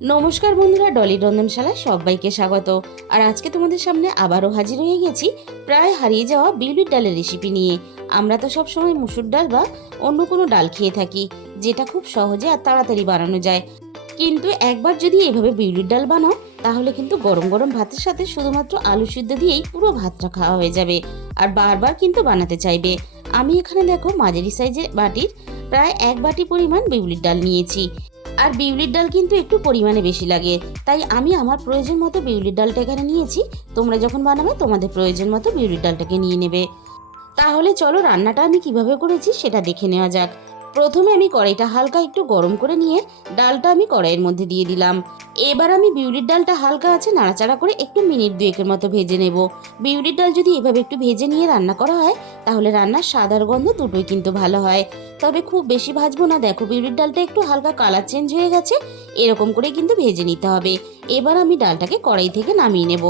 নমস্কার বন্ধুরা, ডলি রন্ধনশালায় সবাইকে স্বাগত। আর আজকে তোমাদের সামনে আবারও হাজির হয়ে গেছি প্রায় হারিয়ে যাওয়া বিউলির ডালের রেসিপি নিয়ে। আমরা তো সব সময় মুসুর ডাল বা অন্য কোনো ডাল খেয়ে থাকি, যেটা খুব সহজে আর তাড়াতাড়ি বানানো যায়। কিন্তু একবার যদি এভাবে বিউলির ডাল বানাও, তাহলে কিন্তু গরম গরম ভাতের সাথে শুধুমাত্র আলু সিদ্ধ দিয়েই পুরো ভাতটা খাওয়া হয়ে যাবে, আর বারবার কিন্তু বানাতে চাইবে। আমি এখানে দেখো মাঝারি সাইজের বাটির প্রায় 1 বাটি পরিমাণ বিউলির ডাল নিয়েছি। আর বিউলির ডাল কিন্তু একটু পরিমাণে বেশি লাগে, তাই আমি আমার প্রয়োজন মতো বিউলির ডালটা এখানে নিয়েছি। তোমরা যখন বানাবে তোমাদের প্রয়োজন মতো বিউলির ডালটাকে নিয়ে নেবে। তাহলে চলো রান্নাটা আমি কিভাবে করেছি সেটা দেখে নেওয়া যাক। প্রথমে আমি কড়াইটা হালকা একটু গরম করে নিয়ে ডালটা আমি কড়াইয়ের মধ্যে দিয়ে দিলাম। এবার আমি বিউলির ডালটা হালকা আছে নাড়াচাড়া করে একটু মিনিট 2-এর মতো ভেজে নেব। বিউলির ডাল যদি এভাবে একটু ভেজে নিয়ে রান্না করা হয়, তাহলে রান্নার স্বাদ আর গন্ধ দুটোই কিন্তু ভালো হয়। তবে খুব বেশি ভাজবো না। দেখো বিউলির ডালটা একটু হালকা কালার চেঞ্জ হয়ে গেছে, এরকম করে কিন্তু ভেজে নিতে হবে। এবার আমি ডালটাকে কড়াই থেকে নামিয়ে নেব।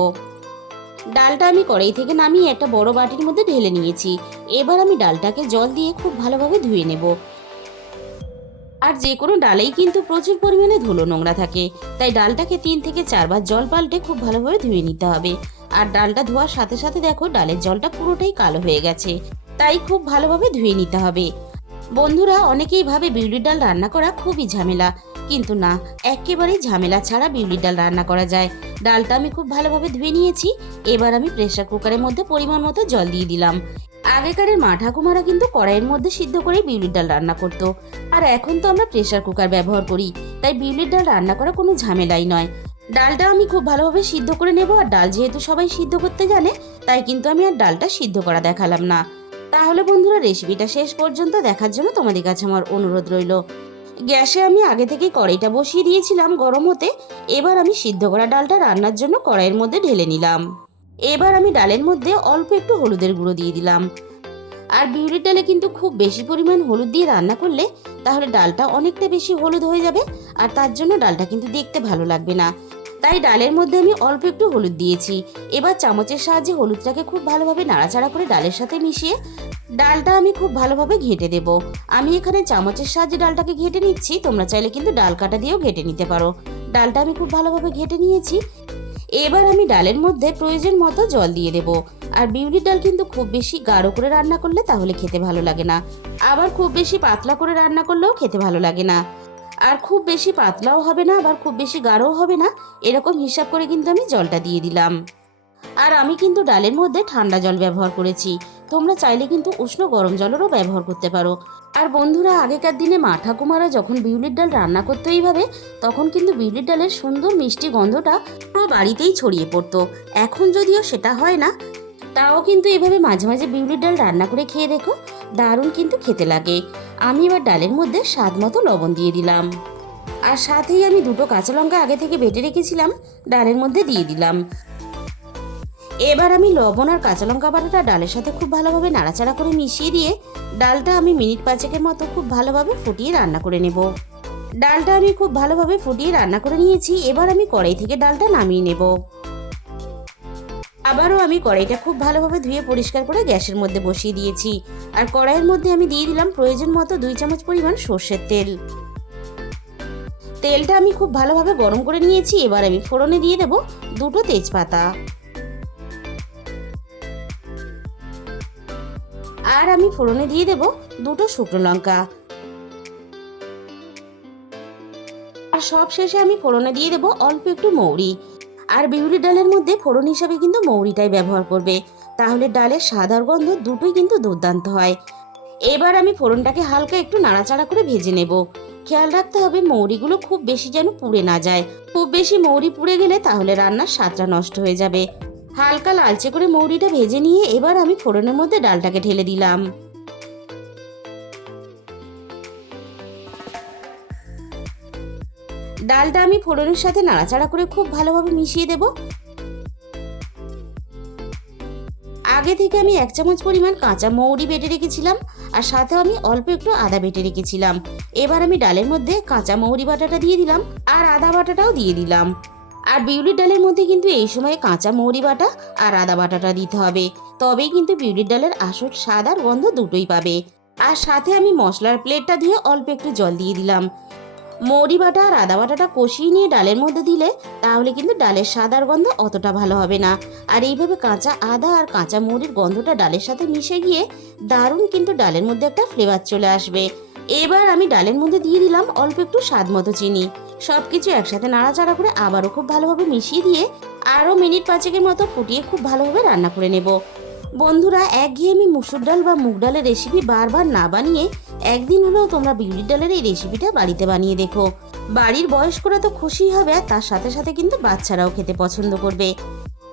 ডালটা আমি কড়াই থেকে নামিয়ে একটা বড় বাটির মধ্যে ঢেলে নিয়েছি। এবার আমি ডালটাকে জল দিয়ে খুব ভালোভাবে ধুয়ে নেব। আর যে কোনো ডালেই কিন্তু প্রচুর পরিমাণে ধুলো নোংরা থাকে, তাই ডালটাকে 3 থেকে 4 বার জল পাল্টে খুব ভালোভাবে ধুয়ে নিতে হবে। আর ডালটা ধোয়ার সাথে সাথে দেখো ডালের জলটা পুরোটাই কালো হয়ে গেছে, তাই খুব ভালোভাবে ধুয়ে নিতে হবে। বন্ধুরা, অনেকেই ভাবে বিউলির ডাল রান্না করা খুবই ঝামেলা, কিন্তু না, একেবারেই ঝামেলা ছাড়া বিউলির ডাল রান্না করা যায়। ডালটা আমি খুব ভালোভাবে ধুয়ে নিয়েছি। এবার আমি প্রেসার কুকারের মধ্যে পরিমাণ মতো জল দিয়ে দিলাম। আগেকারের মা ঠাকুমারা কিন্তু কড়াইয়ের মধ্যে সিদ্ধ করে বিউলির ডাল রান্না করতো, আর এখন তো আমরা প্রেসার কুকার ব্যবহার করি, তাই বিউলির ডাল রান্না করা কোনো ঝামেলাই নয়। ডালটা আমি খুব ভালোভাবে সিদ্ধ করে নেব। আর ডাল যেহেতু সবাই সিদ্ধ করতে জানে, তাই কিন্তু আমি আর ডালটা সিদ্ধ করা দেখালাম না। তাহলে বন্ধুরা, রেসিপিটা শেষ পর্যন্ত দেখার জন্য তোমাদের কাছে আমার অনুরোধ রইল। গ্যাসে আমি আগে থেকে কড়াইটা বসিয়ে দিয়েছিলাম গরম হতে। এবার আমি সিদ্ধ করা ডালটা রান্নার জন্য কড়াইয়ের মধ্যে ঢেলে নিলাম। এবার আমি ডালের মধ্যে অল্প একটু হলুদের গুঁড়ো দিয়ে দিলাম। আর বিউলির ডালে কিন্তু খুব বেশি পরিমাণ হলুদ দিয়ে রান্না করলে তাহলে ডালটা অনেকটা বেশি হলুদ হয়ে যাবে, আর তার জন্য ডালটা কিন্তু দেখতে ভালো লাগবে না। তাই ডালের মধ্যে আমি অল্প একটু হলুদ দিয়েছি। এবার চামচের সাহায্যে হলুদটাকে খুব ভালোভাবে নাড়াচাড়া করে ডালের সাথে মিশিয়ে ডালটা আমি খুব ভালোভাবে ঘেঁটে দেব। আমি এখানে চামচের সাহায্যে ডালটাকে ঘেঁটে নিচ্ছি, তোমরা চাইলে কিন্তু ডাল কাটা দিয়েও ঘেঁটে নিতে পারো। ডালটা আমি খুব ভালোভাবে ঘেঁটে নিয়েছি। এবার আমি ডালের মধ্যে প্রয়োজন মতো জল দিয়ে দেব। আর বিউলির ডাল কিন্তু খুব বেশি গাঢ় করে রান্না করলে তাহলে খেতে ভালো লাগে না, আবার খুব বেশি পাতলা করে রান্না করলেও খেতে ভালো লাগে না। আর খুব বেশি পাতলাও হবে না, আবার খুব বেশি গাঢ়ও হবে না, এরকম হিসাব করে কিন্তু আমি জলটা দিয়ে দিলাম। আর আমি কিন্তু ডালের মধ্যে ঠান্ডা জল ব্যবহার করেছি, তোমরা চাইলে কিন্তু উষ্ণ গরম জলেরও ব্যবহার করতে পারো। আর বন্ধুরা, আগেকার দিনে মা ঠাকুমারা যখন বিউলির ডাল রান্না করতো এইভাবে, তখন কিন্তু বিউলির ডালের সুন্দর মিষ্টি গন্ধটা পুরো বাড়িতেই ছড়িয়ে পড়তো। এখন যদিও সেটা হয় না, তাও কিন্তু এভাবে মাঝে মাঝে বিউলির ডাল রান্না করে খেয়ে দেখো, দারুণ কিন্তু খেতে লাগে। আমি এবার ডালের মধ্যে স্বাদ মতো লবণ দিয়ে দিলাম। আর সাথেই আমি 2টো কাঁচা লঙ্কা আগে থেকে বেটে রেখেছিলাম, ডালের মধ্যে দিয়ে দিলাম। এবার আমি লবণ আর কাঁচা লঙ্কা বাটাটা ডালের সাথে খুব ভালোভাবে নাড়াচাড়া করে মিশিয়ে দিয়ে ডালটা আমি মিনিট 5-এর মতো খুব ভালোভাবে ফুটিয়ে রান্না করে নেব। ডালটা আমি খুব ভালোভাবে ফুটিয়ে রান্না করে নিয়েছি। এবার আমি কড়াই থেকে ডালটা নামিয়ে নেব। আবারও আমি কড়াইটা খুব ভালোভাবে ধুয়ে পরিষ্কার করে গ্যাসের মধ্যে বসিয়ে দিয়েছি। আর কড়াইয়ের মধ্যে আমি দিয়ে দিলাম প্রয়োজন মতো 2 চামচ পরিমাণ সর্ষের তেল। তেলটা আমি খুব ভালোভাবে গরম করে নিয়েছি। এবার আমি ফোড়নে দিয়ে দেব 2টো তেজপাতা। আর আমি ফোড়নে দিয়ে দেব 2টো শুকনো লঙ্কা। আর সব শেষে আমি ফোড়নে দিয়ে দেব অল্প একটু মৌরি। আর বিউলির ডালের মধ্যে ফোড়ন হিসাবে কিন্তু মৌরিটাই ব্যবহার করবে, তাহলে ডালের স্বাদ আর গন্ধ দুটোই কিন্তু দুর্দান্ত হয়। এবার আমি ফোড়নটাকে হালকা একটু নাড়াচাড়া করে ভেজে নেব। খেয়াল রাখতে হবে মৌরিগুলো খুব বেশি যেন পুড়ে না যায়। খুব বেশি মৌরি পুড়ে গেলে তাহলে রান্নার স্বাদটা নষ্ট হয়ে যাবে। হালকা লালচে করে মৌরিটা ভেজে নিয়ে এবার আমি ফোড়নের মধ্যে ডালটাকে ঢেলে দিলাম। ডালটা আমি ফোড়নের সাথে নাড়াচাড়া করে খুব ভালোভাবে মিশিয়ে দেব। আগে থেকে আমি 1 চামচ পরিমাণ কাঁচা মৌরি বেটে রেখেছিলাম, আর সাথে আমি অল্প একটু আদা বেটে রেখেছিলাম। এবার আমি ডালের মধ্যে কাঁচা মৌরি বাটাটা দিয়ে দিলাম, আর আদা বাটাটাও দিয়ে দিলাম। আর বিউলির ডালের মধ্যে কিন্তু এই সময় কাঁচা মৌরি বাটা আর আদা বাটাটা দিতে হবে, তবেই কিন্তু বিউলির ডালের আসল স্বাদ আর গন্ধ দুটোই পাবে। আর সাথে আমি মশলার প্লেটটা দিয়ে অল্প একটু জল দিয়ে দিলাম। মৌরি বাটা আর আদা বাটাটা কষিয়ে নিয়ে ডালের মধ্যে দিলে তাহলে কিন্তু ডালের স্বাদ আর গন্ধ অতটা ভালো হবে না। আর এইভাবে কাঁচা আদা আর কাঁচা মৌরির গন্ধটা ডালের সাথে মিশে গিয়ে দারুণ কিন্তু ডালের মধ্যে একটা ফ্লেভার চলে আসবে। এবার আমি ডালের মধ্যে দিয়ে দিলাম অল্প একটু স্বাদ মতো চিনি। সব কিছু একসাথে নাড়াচাড়া করে আবারও খুব ভালোভাবে মিশিয়ে দিয়ে আরও মিনিট 5 মতো ফুটিয়ে খুব ভালোভাবে রান্না করে নেব। বন্ধুরা, একঘেয়েমি মুসুর ডাল বা মুগ ডালের রেসিপি বারবার না বানিয়ে একদিন হলেও তোমরা বিউলির ডালের এই রেসিপিটা বাড়িতে বানিয়ে দেখো। বাড়ির বয়স্করা তো খুশি হবে, আর তার সাথে সাথে কিন্তু বাচ্চারাও খেতে পছন্দ করবে।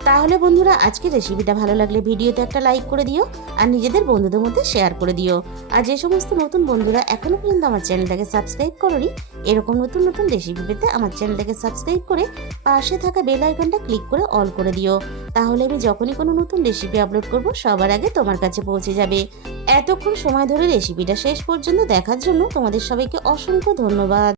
তাহলে বন্ধুরা, আজকের রেসিপিটা ভালো লাগলে ভিডিওতে একটা লাইক করে দিও আর নিজেদের বন্ধুদের মধ্যে শেয়ার করে দিও। আর যে সমস্ত নতুন বন্ধুরা এখনো পর্যন্ত আমার চ্যানেলটাকে সাবস্ক্রাইব করোনি, এরকম নতুন নতুন রেসিপি পেতে আমার চ্যানেলটাকে সাবস্ক্রাইব করে পাশে থাকা বেল আইকনটা ক্লিক করে অল করে দিও। তাহলে আমি যখনই কোনো নতুন রেসিপি আপলোড করব সবার আগে তোমার কাছে পৌঁছে যাবে। এতক্ষণ সময় ধরে রেসিপিটা শেষ পর্যন্ত দেখার জন্য তোমাদের সবাইকে অসংখ্য ধন্যবাদ।